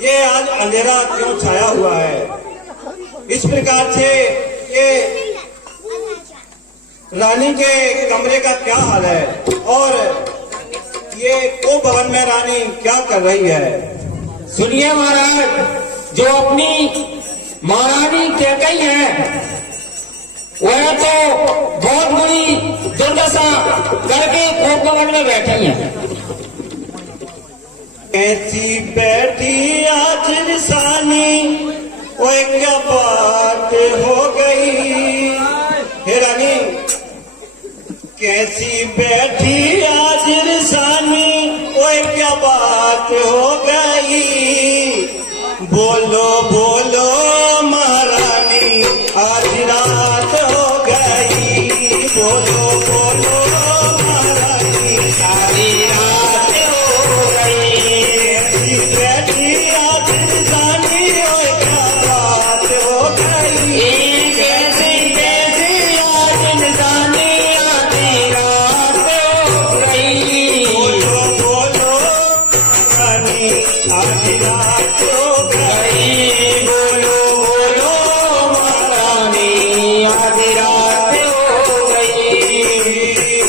ये आज अंधेरा क्यों छाया हुआ है? इस प्रकार से ये रानी के कमरे का क्या हाल है और ये को भवन में रानी क्या कर रही है? सुनिए महाराज, जो अपनी महारानी कैकई है वह तो बहुत बड़ी दुर्दशा करके को भवन में बैठी है। कैसी बैठी आज निशानी, ओए क्या बात हो गई? हे रानी, कैसी बैठी आज निशानी, ओए क्या बात हो गई? बोलो बोलो महारानी, आज रात हो गई। बोलो बोलो महारानी, आज रात हो गई। बैठी आज निशानी, ओए क्या बात हो गई? कैसी कैसी आज निशानी, आधी रात हो गई। बोलो बोलो महारानी, आज रात हो गई। बोलो बोलो महारानी, आधी रात हो गई।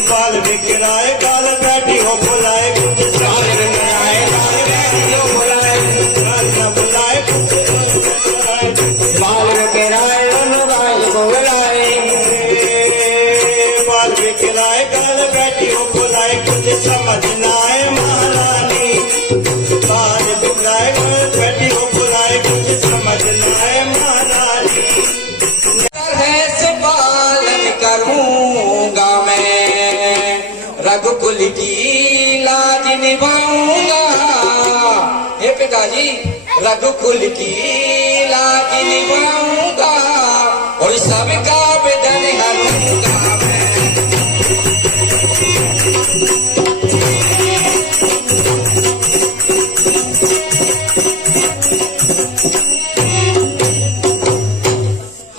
बाल बिखराए गाल बैठी हो बुलाए कुछ बाल बिखराए गाल बैठी हो बुलाए, न बुलाए कुछ बाल बिखराए दोनों भाई को बुलाए। बाल बिखराए गाल बैठी हो बुलाए कुछ समझ न आए महारानी। बाल बिखराए गाल बैठी हो बुलाए कुछ समझ न आए महारानी। है पालन करूंगा मैं, रघुकुल की लाज निभाऊंगा। हे पिताजी, रघुकुल की लाज निभाऊंगा और सबका बेदन हरूंगा मैं।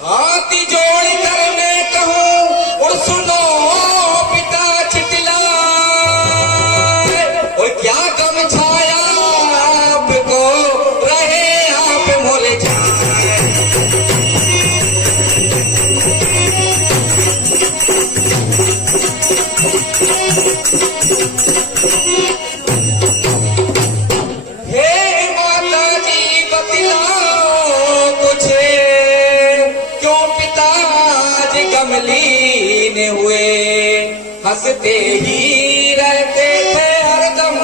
हाथी जोड़ कर मैं कहूँ और सुनो पिता चितलाए, और क्या कम छाया आपको रहे आप मुरझाए। हे माता जी बतलाओ कुछ, क्यों पिताजी गमलीन हुए, हंसते ही रहते थे हरदम।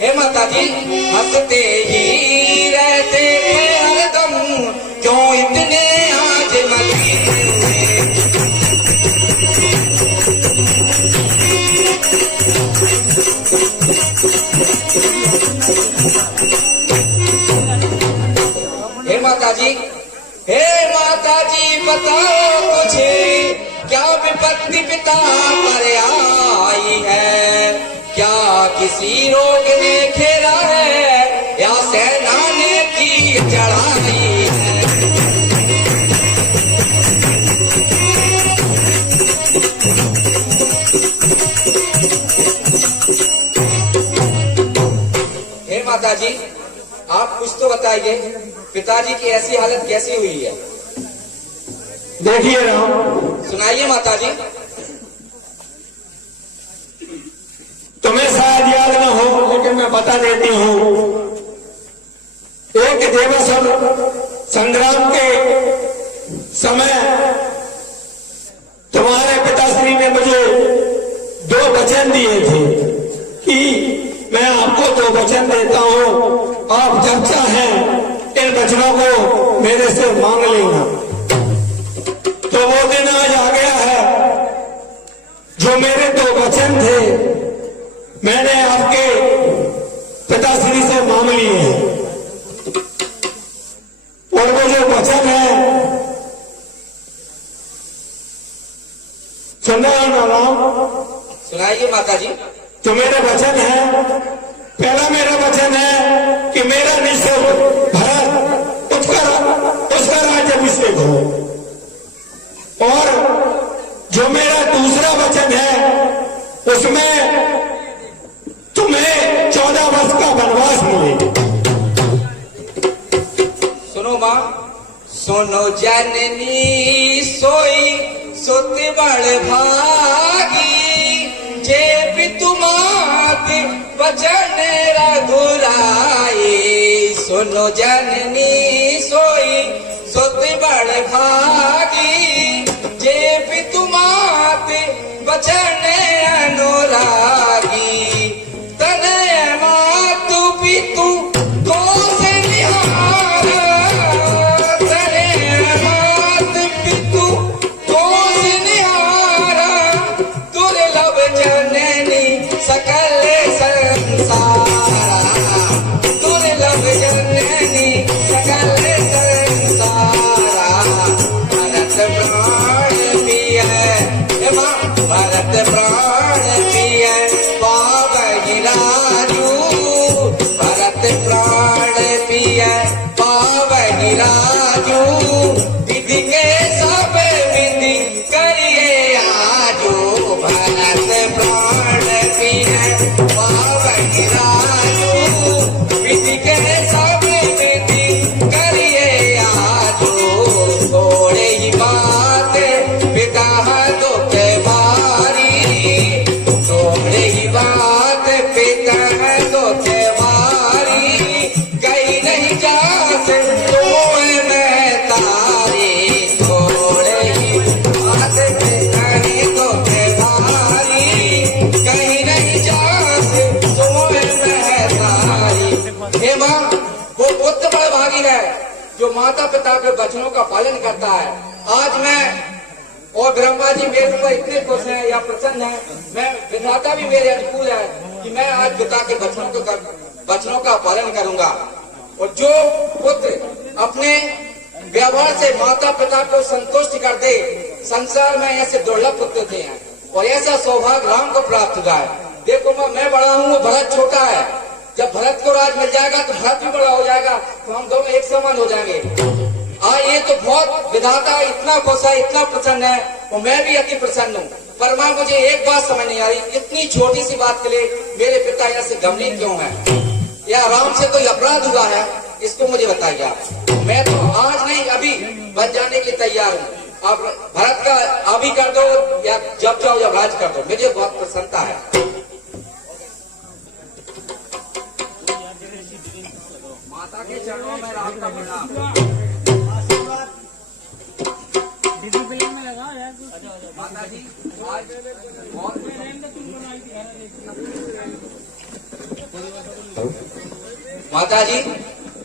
हे माता जी, हंसते ही रहते थे हरदम, क्यों इतने आज मलिन हुए? हे माता जी, हे माता जी बताओ कुछ, क्या विपत्ति पिता पर आई है? क्या किसी रोग ने घेरा है या सेना ने की चढ़ाई है? हे माता जी, आप कुछ तो बताइए, पिताजी की ऐसी हालत कैसी हुई है? देखिए राम, सुनाइए माता जी। तुम्हें शायद याद न हो लेकिन मैं बता देती हूँ। एक देवसर संग्राम के समय तुम्हारे पिताश्री ने मुझे 2 वचन दिए थे कि मैं आपको 2 वचन देता हूँ, आप जब चाहें इन वचनों को मेरे से मांग लेना। तो वो दिन आज आ गया है, जो मेरे 2 वचन थे मैंने आपके पिताश्री से मांग लिए हैं। और वो जो वचन है, सुन रहे हो ना राम? सुनाइए माता जी। जो मेरे वचन है, पहला मेरा वचन है कि मेरा निःशुल्क भरत उसका राज्याभिषेक हो। और जो मेरा दूसरा वचन है उसमें तुम्हें 14 वर्ष का वनवास मिलेगा। माँ। सुनो जननी सोई सुत बड़ भागी, जे भी तुमात वचन रघुराई। सुनो जननी सोई सुत बड़ भागी, जे भी तुमात वचन अनुरागी। तनय मातु पितु को से निहारा, तनय मातु पितु को से निहारा। दुर्लभ जननी सकल संसारा, दुर्लभ जननी सकल संसारा। भरत प्राण पिय माँ, भरत प्राण पिय पावहि राजू। भरत प्राण पिय पावहि राजू, विधि के सब विधि करिए आजो। भरत प्राण पिय पावहि राजू, विधि के सब विधि करिए आजो। थोड़े ही बात पिता दुख भारी, थोड़े ही बात पिता दुख भारी। गई नहीं जास तुम मैं तारी, थोड़े ही बात पिता दुख भारी। गई नहीं जास तुम मैं तारी। हे माँ, वो पुत्र बड़ भागी है जो माता पिता के वचनों का पालन करता है। आज मैं और ब्रह्मा जी मेरे ऊपर इतने खुश हैं या प्रसन्न हैं, मैं विधाता भी मेरे अनुकूल है कि मैं आज पिता के वचनों का पालन करूंगा। और जो पुत्र अपने व्यवहार से माता पिता को संतुष्ट कर दे, संसार में ऐसे दुर्लभ पुत्र थे हैं और ऐसा सौभाग्य राम को प्राप्त हुआ है। देखो मैं बड़ा हूँ, भरत छोटा है। जब भरत को राज मिल जाएगा तो भरत भी बड़ा हो जाएगा, तो हम दोनों एक समान हो जाएंगे। ये तो बहुत विधाता इतना खुश है, इतना प्रसन्न है और मैं भी अति प्रसन्न हूँ। पर माँ, मुझे एक बात समझ नहीं आ रही, इतनी छोटी सी बात के लिए मेरे पिता ऐसे गंभीर क्यों है? या राम से कोई अपराध हुआ है? इसको मुझे बताइए आप। मैं तो आज नहीं अभी बन जाने के लिए तैयार हूँ। आप भरत का अभी कर दो या जब चाहो जब राज कर दो, मुझे बहुत प्रसन्नता है। माता के चरणों में राम का प्रणाम। माता जी आज बहुत माता जी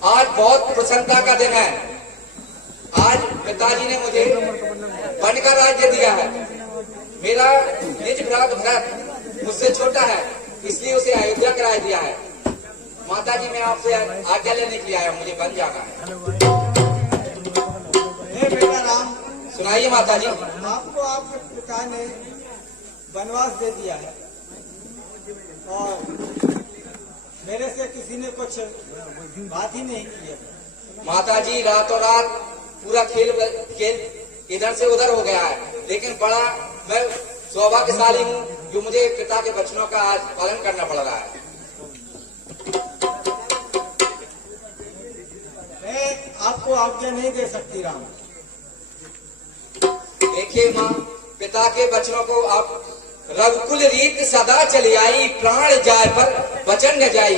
आज बहुत प्रसन्नता का दिन है। आज पिताजी ने मुझे वन का राज्य दिया है। मेरा निज भ्रात भरत मुझसे छोटा है, इसलिए उसे अयोध्या का राज्य दिया है। माता जी मैं आपसे आज्ञा लेने के लिए आया, मुझे बन जाना है। बेटा राम, सुनाइए माता जी। आपको आपके पिता ने वनवास दे दिया है और मेरे से किसी ने कुछ बात ही नहीं की है। माता जी रातों रात पूरा खेल इधर से उधर हो गया है, लेकिन बड़ा मैं सौभाग्यशाली हूँ जो मुझे पिता के वचनों का आज पालन करना पड़ रहा है। मैं आपको आज्ञा नहीं दे सकती राम। देखिए माँ, पिता के वचनों को आप रघुकुल रीत सदा चली आई, प्राण जाए पर वचन न जाई।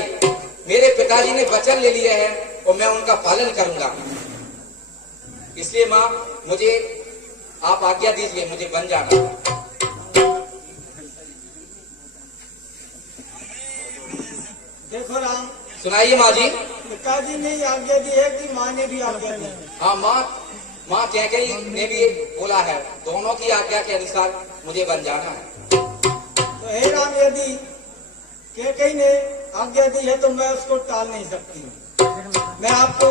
मेरे पिताजी ने वचन ले लिए हैं और मैं उनका पालन करूंगा। इसलिए माँ मुझे आप आज्ञा दीजिए, मुझे बन जाना। देखो राम, सुनाइए माँ जी। पिताजी ने आज्ञा दी है कि माँ ने भी आज्ञा दी है? हाँ माँ कैकेयी ने भी बोला है, दोनों की आज्ञा के अनुसार मुझे बन जाना है। तो हे राम, यदि कैकेयी ने आज्ञा दी है तो मैं उसको टाल नहीं सकती। मैं आपको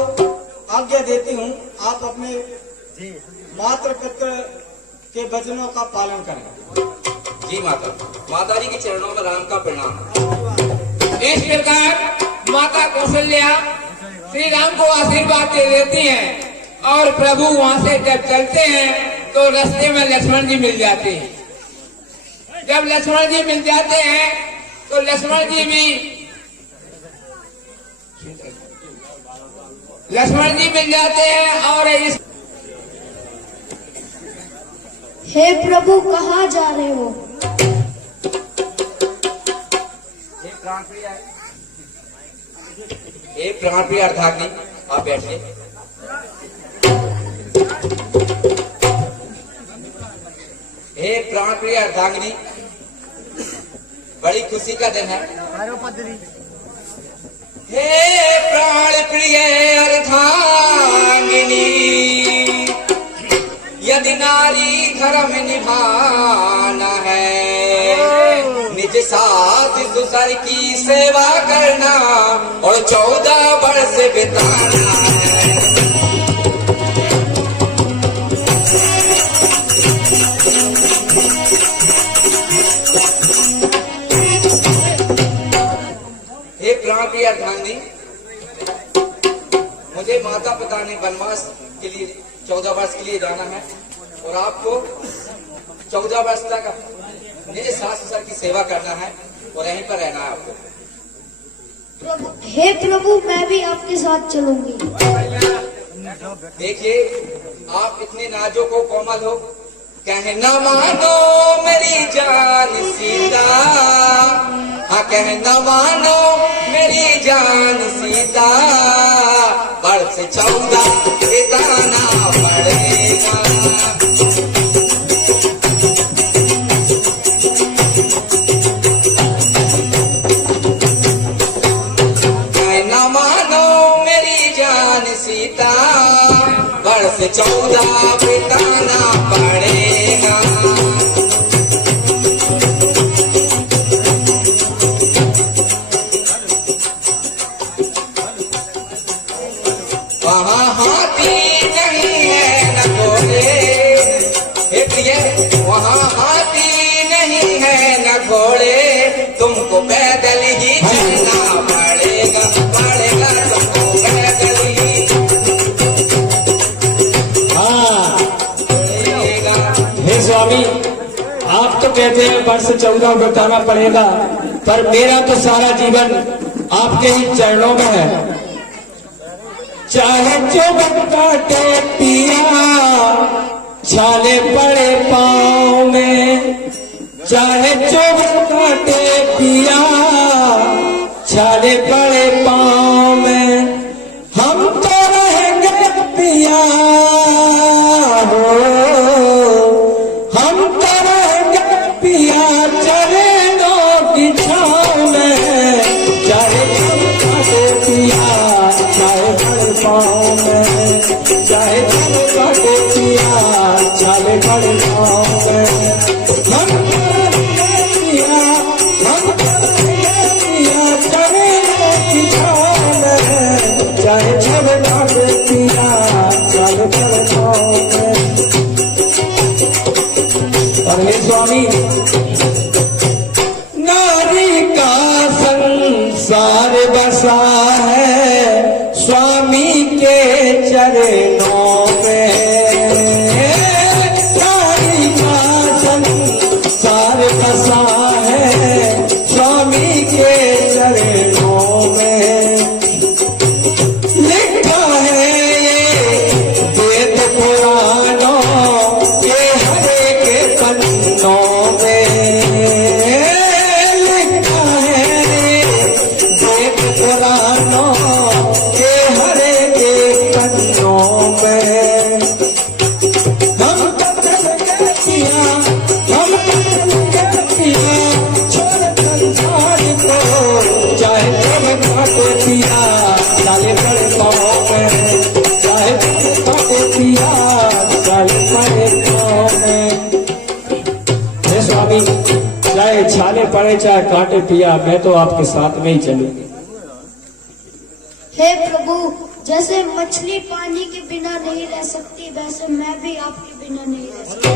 आज्ञा देती हूँ, आप अपने माता पिता के वचनों का पालन करें। जी माता जी के चरणों में राम का प्रणाम। इस प्रकार माता कौशल्या श्री राम को आशीर्वाद दे देती हैं और प्रभु वहां से जब चलते हैं तो रास्ते में लक्ष्मण जी मिल जाते हैं। जब लक्ष्मण जी मिल जाते हैं तो लक्ष्मण जी भी लक्ष्मण जी मिल जाते हैं। और इस हे प्रभु कहाँ जा रहे हो? एक प्राण प्रिय अर्धांगिनी, आप बैठिए। हे प्राण प्रिय अर्धांगिनी, बड़ी खुशी का दिन है। हे प्राण प्रिय अर्धांगिनी, यदि नारी धर्म निभाना है, निज सास ससुर की सेवा करना और 14 वर्ष बिताना है। हे प्राण की अर्धांगिनी, मुझे माता पिता ने वनवास के लिए 14 वर्ष के लिए जाना है और आपको 14 वर्ष तक निज सास ससुर की सेवा करना है और यहीं पर रहना है आपको। हे प्रभु मैं भी आपके साथ चलूंगी। देखिए, आप इतने नाजुक हो, कोमल हो, कहना मानो मेरी जान सीता, हाँ कहना मानो मेरी जान सीता, वर्ष 14 बिताना पड़ेगा। कहना मानो मेरी जान सीता, वर्ष 14 बिताना पड़ेगा। वहाँ हाथी नहीं है न घोड़े, वहाँ हाथी नहीं है न घोड़े, तुमको पैदल ही चलना पड़ेगा, पड़ेगा तुमको पैदल ही। हाँ पड़ेगा। हे स्वामी, आप तो कहते हैं वर्ष 14 बिताना पड़ेगा, पर मेरा तो सारा जीवन आपके ही चरणों में है। चाहे जो काटे पिया छाले पड़े पाँव में, चाहे जो काटे पिया छाले पड़े पाँव में, हम तो रहेंगे पिया हो, हम तो रहेंगे पिया चरणों की छाँव में। चाहे जो काटे पिया चाहे बड़े पाँव में, चाहे जो काटे पिया छाले बड़े पाँव में, हम करेंगे पिया, हम करेंगे पिया चरणों की छाँव में। चाहे जो काटे पिया छाले बड़े पाँव में। अरे स्वामी, नारी का संसार बसा है स्वामी के चरणों में, नारी का संसार बसा है स्वामी के चरणों में। लिखा है ये वेद पुराणों के हर एक पन्नों में, लिखा है वेद पुराणों के हर एक पन्नों में। हम चलेंगे पिया, हम चलेंगे पिया, छोड़ संसार को, चाहे तुम काटे पिया चाले पड़े पाँव में, चाहे तुम काटे पिया चाले पड़े पाँव में। हे स्वामी, चाहे छाले पड़े चाहे काटे पिया, मैं तो आपके साथ में ही चलूं। हे प्रभु जैसे मछली पानी के बिना नहीं रह सकती, वैसे मैं भी आपके बिना नहीं रह सकती।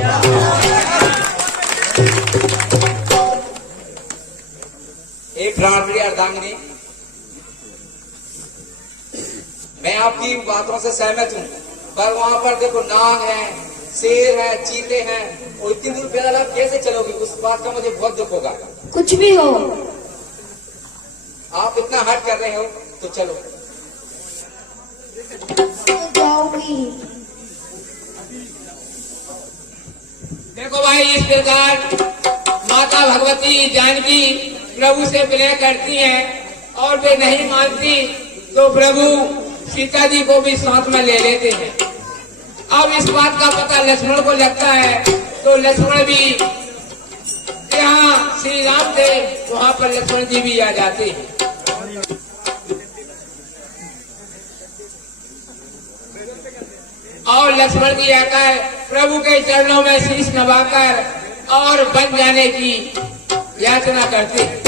एक प्राण प्रिय अर्धांगिनी, मैं आपकी बातों से सहमत हूँ, पर वहाँ पर देखो नाग है, शेर है, चीते हैं, और इतनी दूर पैदल आप कैसे चलोगी? उस बात का मुझे बहुत दुख होगा। कुछ भी हो, आप इतना हट कर रहे हो तो चलो। तो जाऊंगी। देखो भाई, इस प्रकार माता भगवती जानकी प्रभु से विनय करती हैं और वे नहीं मानती तो प्रभु सीता जी को भी साथ में ले लेते हैं। अब इस बात का पता लक्ष्मण को लगता है तो लक्ष्मण भी यहाँ श्री राम थे, वहाँ पर लक्ष्मण जी भी आ जाते हैं। और लक्ष्मण जी आकर प्रभु के चरणों में शीश नवाकर और बन जाने की याचना करते हैं।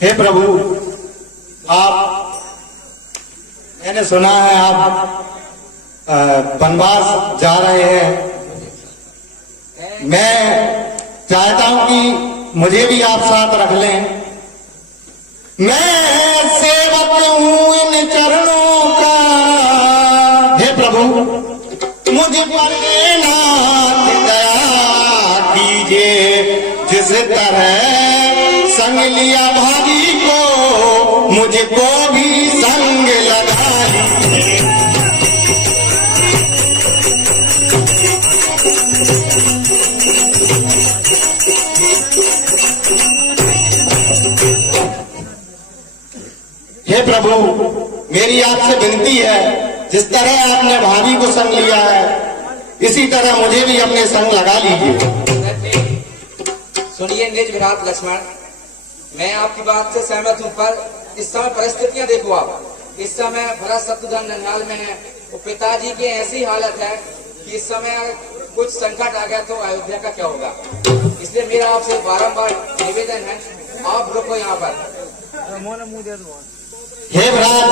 हे प्रभु, आप, मैंने सुना है आप वनवास जा रहे हैं। मैं चाहता हूं कि मुझे भी आप साथ रख लें। मैं सेवक हूं इन चरणों का, हे प्रभु मुझ पर नाथ दया कीजिए। जिस तरह संग लिया भाभी को, मुझको भी संग लगा लीजिए। हे प्रभु, मेरी आपसे विनती है, जिस तरह आपने भाभी को संग लिया है, इसी तरह मुझे भी अपने संग लगा लीजिए। सुनिए निज विराट लक्ष्मण, मैं आपकी बात से सहमत हूँ, पर इस समय परिस्थितियां देखो आप। इस समय भरत शत्रुघ्न नंगाल में है, तो पिताजी की ऐसी हालत है कि इस समय कुछ संकट आ गया तो अयोध्या का क्या होगा। इसलिए मेरा आपसे बारंबार निवेदन है, आप रुको यहाँ पर। हे भ्रात,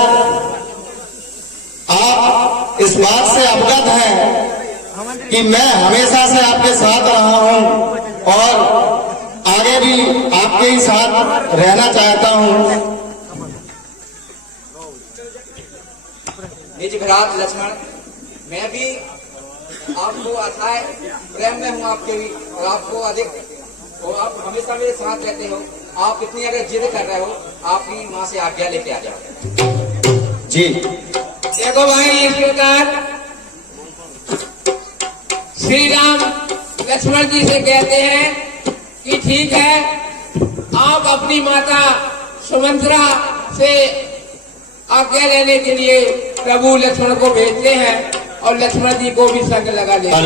आप इस बात से अवगत हैं कि मैं हमेशा से आपके साथ रहा हूं और आगे भी आपके ही साथ रहना चाहता हूं। निज विराट लक्ष्मण, मैं भी आपको अथाह प्रेम में हूँ आपके भी, और आपको अधिक, और आप हमेशा मेरे साथ रहते हो। आप इतनी अगर जिद कर रहे हो, आपकी माँ से आज्ञा लेके आ जाओ। जी देखो भाई, इस प्रकार श्री राम लक्ष्मण जी से कहते हैं कि ठीक है, आप अपनी माता सुमंत्रा से आज्ञा लेने के लिए प्रभु लक्ष्मण को भेजते हैं और लक्ष्मण जी को भी संग लगा लेते हैं।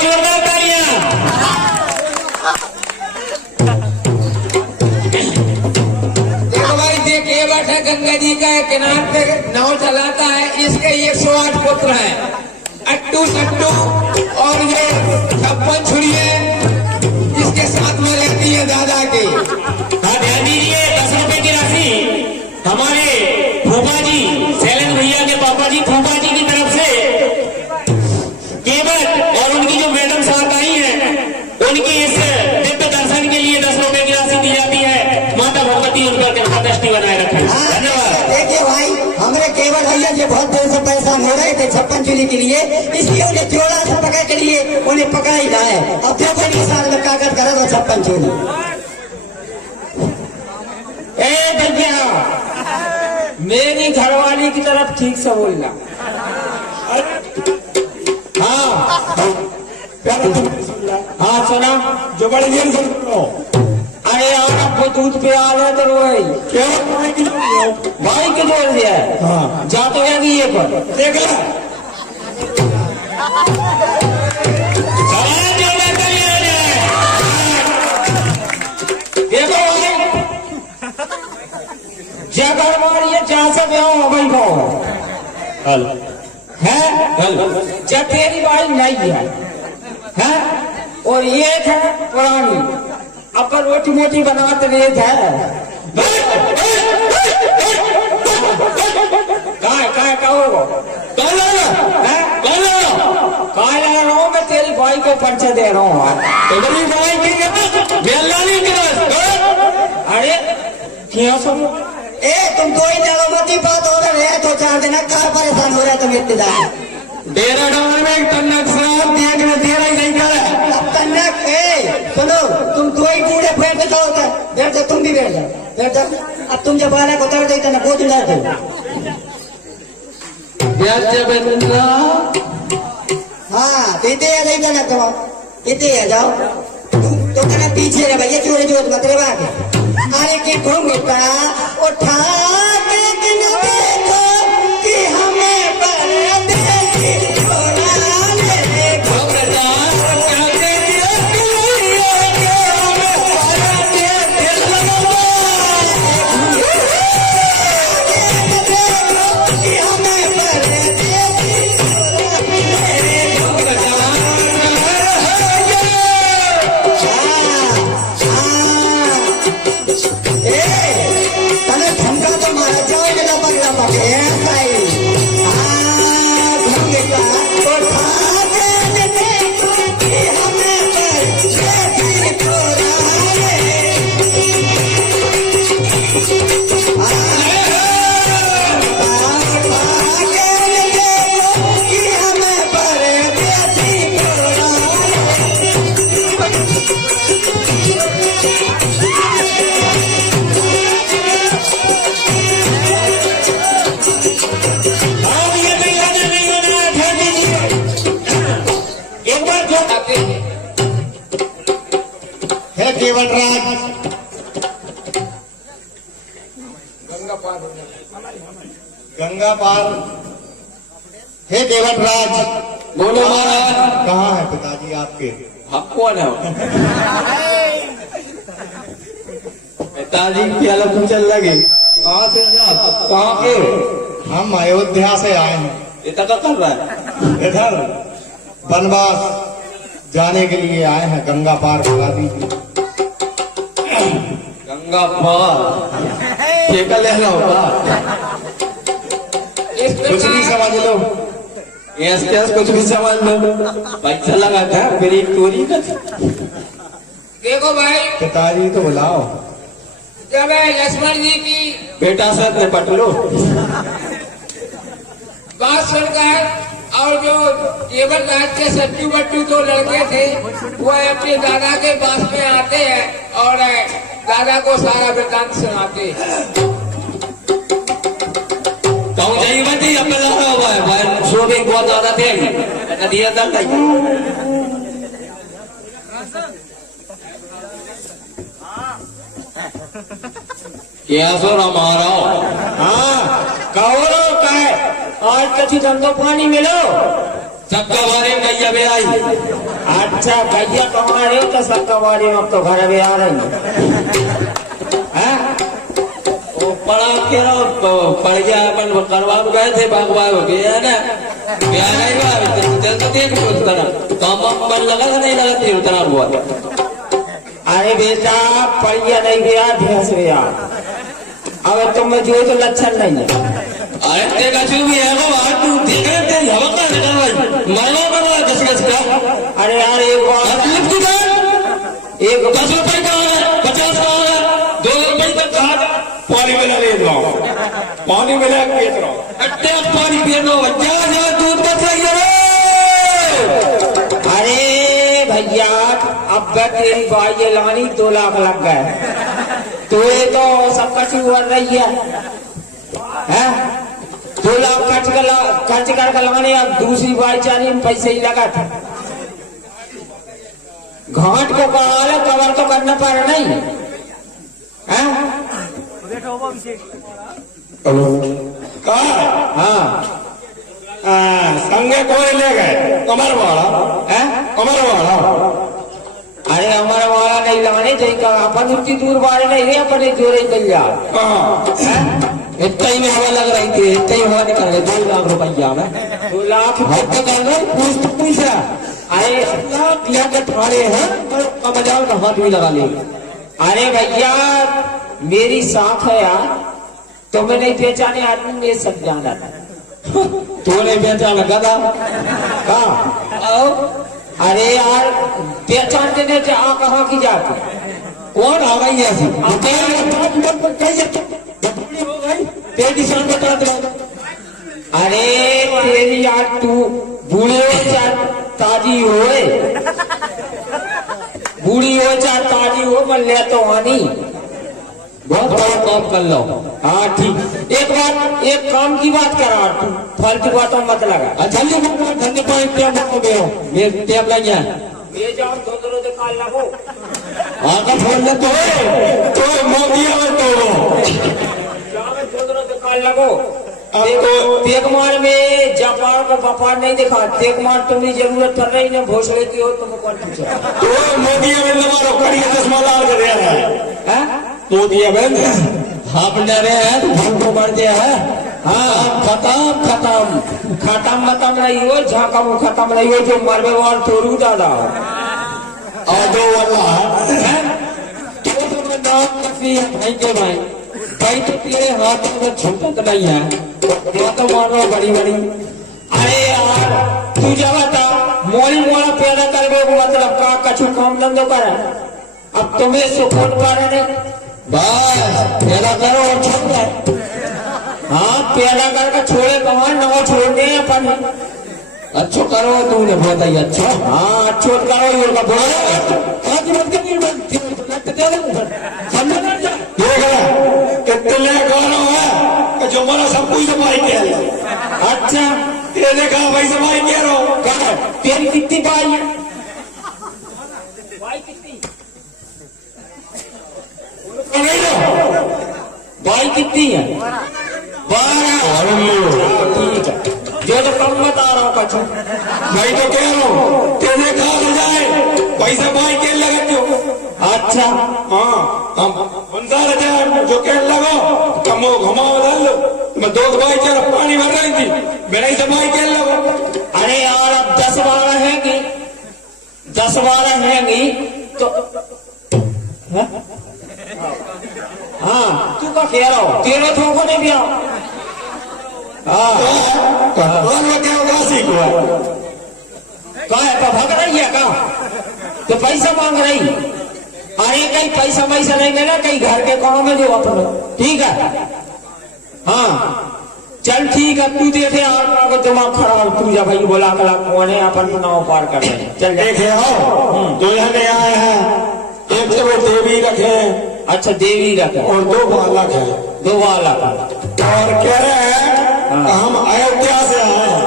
जोरदार तालियां। देखो भाई, देखिए बैठा गंगा जी का किनार पे नाव चलाता है, इसके 108 पुत्र हैं, अट्टू सट्टू और ये 56 छुड़िए इसके साथ में रहती है दादा के। हाँ, ध्यान दीजिए, 10 रुपए की राशि हमारे फूफा जी, शैलेंद्र भैया के पापा जी, फूफा जी की तरफ से केवल, और उनकी जो मैडम साथ आई हैं, उनकी इस दिव्य दर्शन के लिए 10 रुपए की राशि दी जाती है। माता भगवती उन पर कृपा दृष्टि बनाए रखें। धन्यवाद। देखिए भाई, हमारे केवल भैया जी बहुत देर से पैसा ले रहे थे 56 चूली के लिए, इसलिए उन्हें जोड़ा से पकड़ के लिए उन्हें पकड़ा ही लाए। अब देखो इस साल में कागज करे तो 56 चूली। ए भैया, मेरी घरवाली की तरफ ठीक से बोलना। हाँ सुना, जो बड़े देर से सुनो। अरे यार, आपको दूध पे आ रहे तो रोई क्या भाई की भाई के जोड़ दिया है। हाँ, जा तो यार ये पर देख ला। देखो भाई, जगह मारिए 400 भाई भाव है, जब तेरी भाई नहीं है, और ये है पुरानी, अपन रोटी मोटी बनाते रेत है। कहा लगा रहा हूँ मैं, तेरी भाई को परिचय दे रहा हूँ। तेरी भाई की अरे क्यों सब ए तुम कोई जगमती बात हो रहे हैं तो 4 दिन कार परेशान हो रहे तुम इब्तदाई डेरा डाउन में एक तन्नक साहब देख में तेरा ही नहीं कर। अब तन्नक सुनो, तुम दो ही बूढ़े बैठ जाओ, बैठ जाओ, तुम भी बैठ जाओ, बैठ जाओ। अब तुम जब बालक को उतर देते ना गोद उड़ा दो। हाँ पीते या नहीं जाना तुम, पीते या जाओ। तो कहना पीछे रे भैया, चोरी जोत मत रे बाके। अरे के घूंघटा उठा के कि न देखो कि हमें परदेसी छोड़ा ले। घूंघटा उठा के देखो कि हमें परदेसी छोड़ा ले। तने धमका तो मारा जाओ ना पगला पके ऐसा ही। घूंघटा उठा के देखो कि हमें परदेसी छोड़ा ले। उठा के देखो कि हमें परदेसी छोड़ा ले। अब ये नहीं गाना नहीं गाना, ध्यान दीजिए। एक बार जो आते हैं। है केवल राज, गंगा पार है केवल राज। बोलो महाराज। कहाँ है पिताजी आपके? आप कौन हो? पिताजी की हालत में चल लगे। कहाँ से? कहाँ के? हम अयोध्या से आए हैं, इतना क्या कर रहा है? इधर वनवास जाने के लिए आए हैं। गंगा पार करा दीजिए। गंगा पार ठेका ले लो होगा। इस कुछ भी प्रकार समझ लो। ऐस कुछ भी समझ लो, पैसा लगा था फिर एक चोरी का। देखो भाई, पिताजी तो बुलाओ। जब लक्ष्मण जी की बेटा सर ने पट लो। बात सुनकर और जो केवल राज के सट्टू बट्टू दो लड़के थे, वो अपने दादा के पास में आते हैं और दादा को सारा वृत्तांत सुनाते हैं। कहूँ जाइए मत ही अपने लगा हुआ है भाई, सो भी बहुत ज्यादा थे नदिया दल क्या सो हमारा। हाँ कहो का है, आज कभी धंधो पानी मिलो। सबका बारे में गैया बे आई। अच्छा भैया कमा रहे हो तो सबका बारी में अब तो घर में आ रही है। वो पढ़ा के पढ़ गया अपन करवा गए थे बागवा गया ना, गया नहीं हुआ चल तो देख लो उस तरह काम मन लगा था नहीं लगा थी उतना हुआ। अरे बेटा पहिया नहीं गया, भैंस गया। अब तुम में जो तो लक्षण नहीं है। अरे तेरा जो भी है वो आज तू देख रहे थे हवा का निकल भाई मरवा मरवा दस का। अरे यार एक बार एक 10 रुपए का है 50 का है 2 रुपए तक कहा पानी मिला ले लो पानी मिला पीत रहो अट्टे पानी पी लो जा जा दूध का चाहिए। अरे भैया अब तेरी बाई लानी 2 लाख लग गए, तो ये तो सब कटी उड़ रही है। 2 लाख खर्च कर लाने, अब दूसरी बाई चाली में पैसे ही लगा था। घाट को कवर तो करना पड़ नहीं है। हाँ संगे कोई ले गए कमर वाला है। कमर वाला। अरे हमारा वाला नहीं लगाने चाहिए, अपन उतनी दूर बारे नहीं है, अपने जोरे चल जाओ। इतना ही में हवा लग रही थी, इतना ही हवा निकल रही 2 लाख रुपया में 2 लाख पूछा। अरे लाख लिया के थारे हैं और मजाल का हाथ भी लगा ले। अरे भैया मेरी साख है यार, तुम्हें नहीं पहचाने आदमी ने सब जाना था। तूने बेचा लगा था कहा? अरे यार पहचान देने से आ कहाँ की जाती। कौन आ गई ऐसी तेरी शान बता दे। अरे तेरी यार तू बूढ़े हो चाहे ताजी होए, बूढ़ी हो चाहे ताजी हो, मैं ले तो आनी। बहुत बड़ा काम कर लो। हाँ ठीक। एक काम की बात करा, तू फालतू बातों मत लगा। जल्दी ठंडे पानी टेप को मेरे टेप लग गया। ये जाओ दोनों दुकान लगो। आका फोन ले तो मोदी है तो जाओ दोनों दुकान लगो। अब तो तेगमार में जापान को व्यापार नहीं दिखा। तेगमार तुम्हें जरूरत पड़ रही ना, भोसले की हो तुम कौन पूछा? तो मोदी है तुम्हारा कड़िया चश्मा लाल कर रहा है। मोदी है आपने रे भंग को बढ़ दिया है। हाँ खत्म नहीं हो, झाका खत्म नहीं हो, जो मरवे वाल तोड़ू दादा और दो वाला है। तो तुम्हें नाम रखी है भाई के भाई तो तेरे हाथों में छूटत नहीं है, तो मारो बड़ी बड़ी। अरे यार तू जब बता मोली मोला पैदा करवे को मतलब का कछु काम धंधो कर। अब तुम्हें सुकून पाने बस मेरा करो और छोड़ दे। हाँ पैदा करके छोड़े कमान न छोड़ने अपन। अच्छो करो तूने बहुत ही अच्छा। हाँ अच्छो करो ये का बोला कितने गाना है कि जो मरा सब कुछ सफाई किया। अच्छा ये देखा भाई सफाई कह रहा हूँ। क्या तेरी कितनी बाई है? बाई कितनी? बाई कितनी है? 12। ठीक है, जो तो कम बता रहा हूँ कछु। भाई तो कह रहा हूँ तेरे कहा ले जाए पैसा भाई के लगे क्यों। अच्छा हाँ हम 15,000 जो कह लगो कमो घुमाओ डाल लो। मैं 2 भाई चलो पानी भर रही थी मेरा ही भाई कह लगो। अरे यार अब 10-12 हैंगी, 10-12 हैंगी तो हाँ तू का कह रहा हो तेरे थोको नहीं भी आओ। हाँ कहा है भग रही है का तो पैसा मांग रही। अरे कहीं पैसा वैसा नहीं मिला, कहीं घर के काम में जो अपना। ठीक है हाँ चल ठीक है, तू देखे आपका दिमाग खराब। तू जा भाई बोला कला कौन है अपन नाव पार कर रहे हैं। चल देखे आओ दो जने आए हैं, एक तो वो देवी रखे। अच्छा देवी रखे और 2 बालक है। 2 वाला और कह रहे हैं हम अयोध्या से आए हैं।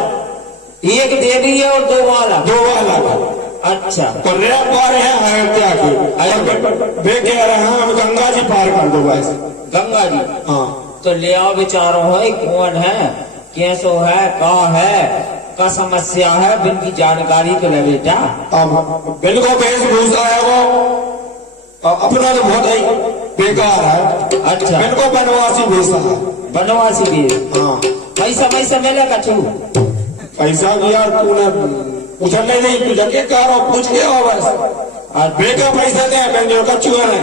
एक देवी है और 2 वाला। 2 बालक अच्छा तो रह पा रहे हैं अयोध्या की। वे कह रहे हैं हम गंगा जी पार कर दो बस। गंगा जी हाँ तो ले आओ विचारो है कौन है कैसो है कहा है का समस्या है बिन की जानकारी तो ले बेटा। अब बिल्कुल वेशभूषा है वो अपना तो बहुत ही बेकार है। अच्छा बिल्कुल बनवासी भेषा है। बनवासी भी। हाँ पैसा वैसा मिले कछु? पैसा भी यार तूने उछलने नहीं तू जाके कह रहा पूछ के आओ बस। बेका पैसा दे मैं जो कच्चू है।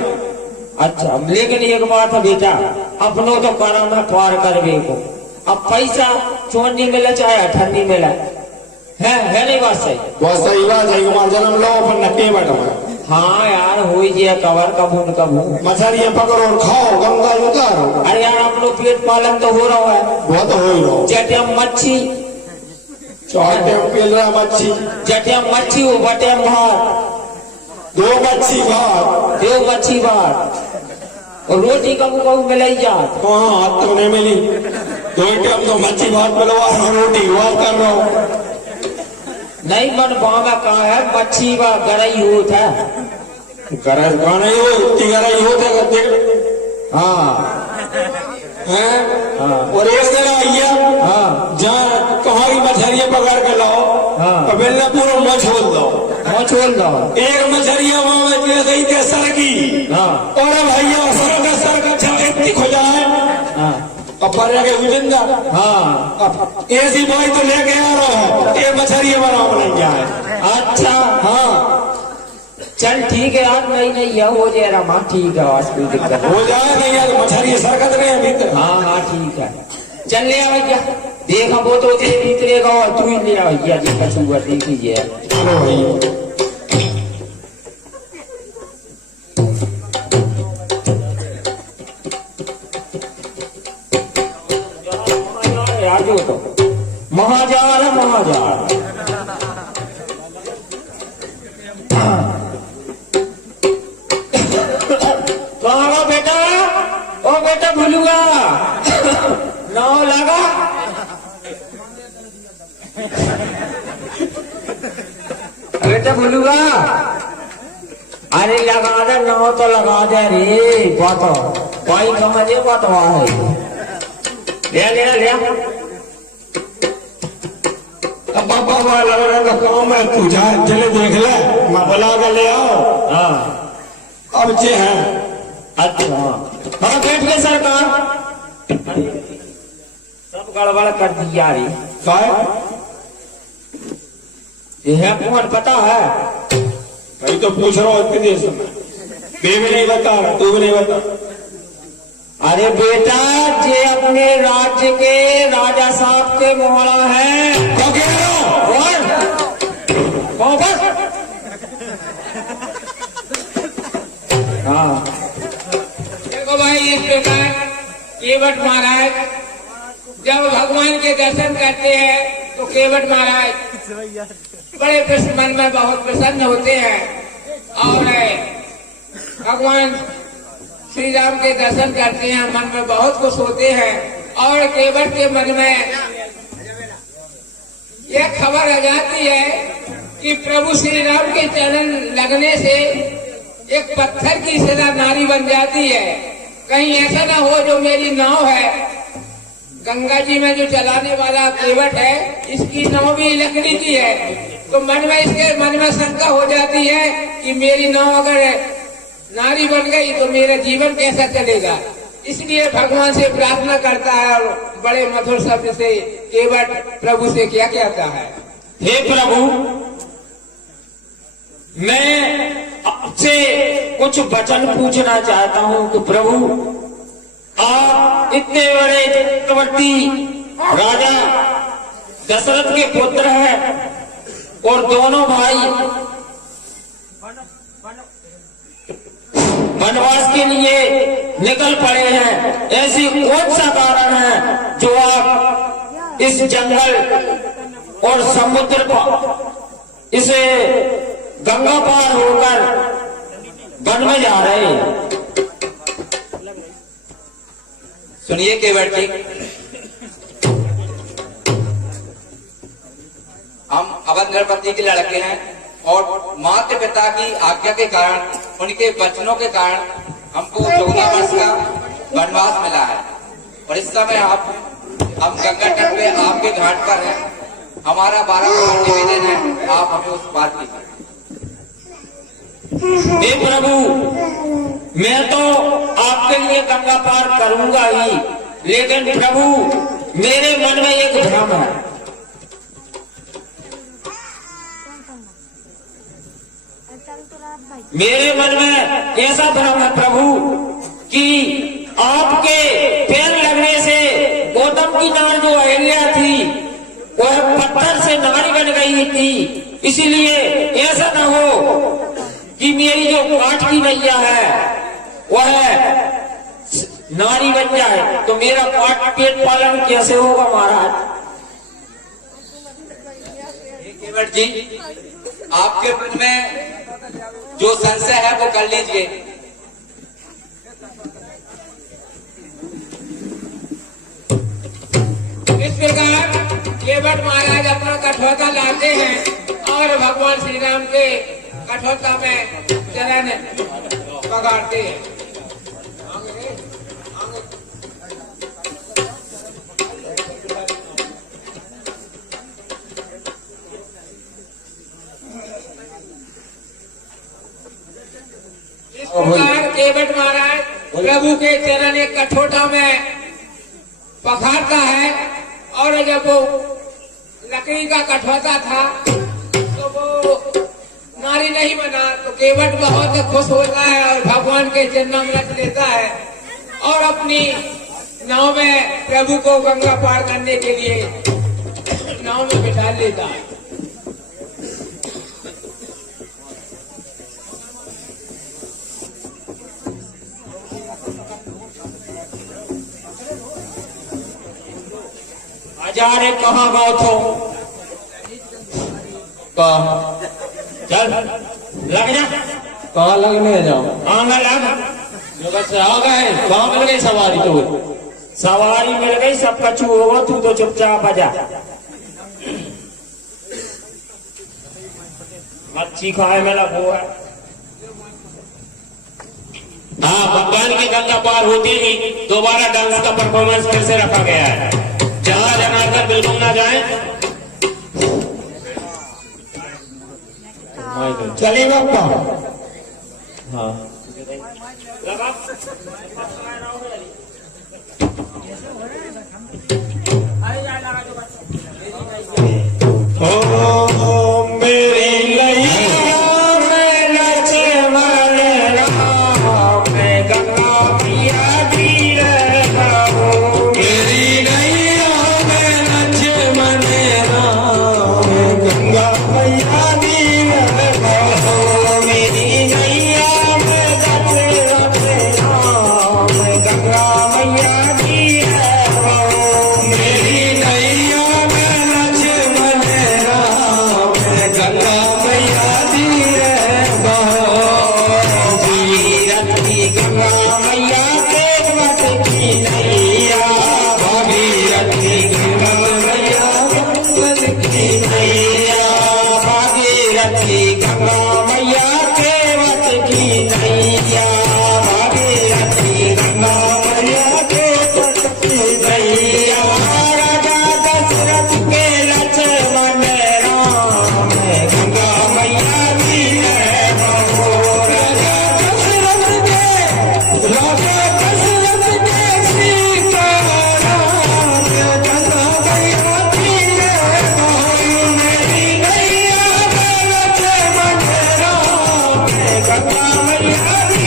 अच्छा लेकिन एक बात है बेटा, अपनों तो करम है पार करवे को। अब पैसा चोनी मिले चाहे ठंडी मिले है नहीं बात सही? बहुत सही बात है। कुमार जन्म लो अपन नके बैठो। हाँ यार हो गया कवर कबून कबू मछलियाँ पकड़ो और खाओ गंगा उतारो। अरे यार अपनों पेट पालन तो हो रहा है। बहुत हो ही रहो। जटिया मच्छी चाटे पेल रहा मच्छी। जटिया मच्छी हो बटे भात 2 मच्छी भात 2 मच्छी भात और रोटी कबू कबू मिलाई जात। हाँ तो नहीं मिली 2 टाइम तो मच्छी भात मिलवा रहा रोटी वाल कर रहा हूँ। नहीं मन बांगा कहा है मच्छी व गरई होत है। गरज नहीं हो इतनी गरज होते हाँ हैं। हाँ और एक दिन आइया हाँ जहाँ कहाँ की मछलियाँ पकड़ के लाओ। हाँ और पहले पूरा मछोल दो। छोड़ दो। एक मछलियाँ वहाँ में गई थे सर की। हाँ और भैया सर का छाप इतनी खुजा है। हाँ अब पर उजिंदा। हाँ अब ऐसी बाई तो लेके आ रहा है ये मछलियाँ बनाओ नहीं जाए। अच्छा हाँ चल ठीक है यार नहीं है हो जाए रमा ठीक है आज कोई दिक्कत हो जाए नहीं यार मछलियाँ सरकत रहे हैं भीतर। हाँ ठीक है चल ले आ भैया देखा वो तो भीतरेगा और तू ही ले आ भैया जी कछुआ देख लीजिए। चलो भाई राजो तो महाजाल महाजाल भूलूंगा। नाव लगा बेटा भूलूंगा। अरे लगा दे नाव तो लगा दे रे बात भाई कमजे बात है ले ले ले अब पापा वाला का काम है तू जा चले देख ले मैं बुला के ले आओ। हाँ अब जे है अच्छा हाँ बैठ गए सरकार सब गड़बड़ कर दिया रे ये है कौन पता है कहीं तो पूछ रहा हूँ इतनी देर से मैं भी नहीं बता रहा तू भी नहीं बता। अरे बेटा जे अपने राज्य के राजा साहब के मोहरा है हाँ देखो भाई इस प्रकार केवट महाराज जब भगवान के दर्शन करते हैं तो केवट महाराज बड़े मन में बहुत प्रसन्न होते हैं और भगवान श्री राम के दर्शन करते हैं मन में बहुत खुश होते हैं और केवट के मन में यह खबर आ जाती है कि प्रभु श्री राम के चरण लगने से एक पत्थर की सदा नारी बन जाती है। कहीं ऐसा ना हो जो मेरी नाव है गंगा जी में जो चलाने वाला केवट है इसकी नाव भी लकड़ी की है तो इसके मन में शंका हो जाती है कि मेरी नाव अगर नारी बन गई तो मेरा जीवन कैसा चलेगा। इसलिए भगवान से प्रार्थना करता है और बड़े मधुर शब्द से केवट प्रभु से क्या कहता है, हे प्रभु मैं आपसे कुछ वचन पूछना चाहता हूँ कि प्रभु आप इतने बड़े चक्रवर्ती राजा दशरथ के पुत्र हैं और दोनों भाई वनवास के लिए निकल पड़े हैं। ऐसी कौन सा कारण है जो आप इस जंगल और समुद्र पर इसे गंगा पार होकर वन में जा रहे हैं। सुनिए केवट जी, हम अवध नरपति के लड़के हैं और माता पिता की आज्ञा के कारण उनके वचनों के कारण हमको 14 वर्ष का वनवास मिला है और इस समय हम गंगा तट पे आपके घाट पर हैं। हमारा 12 निवेदन है, आप हमें उस बात की हे प्रभु मैं तो आपके लिए गंगा पार करूंगा ही, लेकिन प्रभु मेरे मन में एक भ्रम है। मेरे मन में ऐसा भ्रम है प्रभु कि आपके पैर लगने से गौतम की नार जो अहिल्या थी वह पत्थर से नारी बन गई थी। इसीलिए ऐसा न हो कि मेरी जो काठ की नैया है वह नारी बन जाए तो मेरा पेट पालन कैसे होगा महाराज। केवट जी, आपके मन में जो संशय है वो कर लीजिए। इस प्रकार केवट महाराज अपना कठौता लाते हैं और भगवान श्री राम के कठौता में चरण पगाड़ते हैं। इस प्रकार केवट महाराज प्रभु के चरण एक कठौता में पखारता है और जब वो लकड़ी का कठौता था तो वो नारी नहीं बना तो केवट बहुत खुश होता है और भगवान के चरणों में रख लेता है और अपनी नाव में प्रभु को गंगा पार करने के लिए नाव में बिठा लेता है। अरे कहाँ गाँव थो चल लग जा कहाँ लगने जाओ आंगा लग बस आ गए, कहाँ मिल गई सवारी? तो सवारी मिल गई, सब कछु होगा, तू तो चुपचाप आ जा। मच्छी खाए में लगो है। हाँ, भगवान की गंगा पार होती ही दोबारा डांस का परफॉर्मेंस फिर से रखा गया है। जहाँ जनार्दन बिल्कुल ना जाए। चलिए बापा। हाँ ओ मेरी नैया में नचे मन राम, मैं गंगा मैया दी रहो। मेरी नैया में नचे मन राम, गंगा मैया दी रहो। मेरी नैया में नचे राम, गंगा मैया दी रहो। मेरी नैया में नचे मन राम, गंगा मैया दी रहो। भागीरथी गंगा मैया के मत की नैया, भागीरथी गंगा मैया के मत की नैया, भागीरथी गंगा मैया के मत की नैया, भागीरथी गंगा मैया के मत की नैया। राजा दशरथ के लक्ष्मण राम, गंगा मैया दी रहो। राजा दशरथ के सीता राम, गंगा मैया दी रहो। मेरी नैया में लक्ष्मण राम, गंगा मैया दी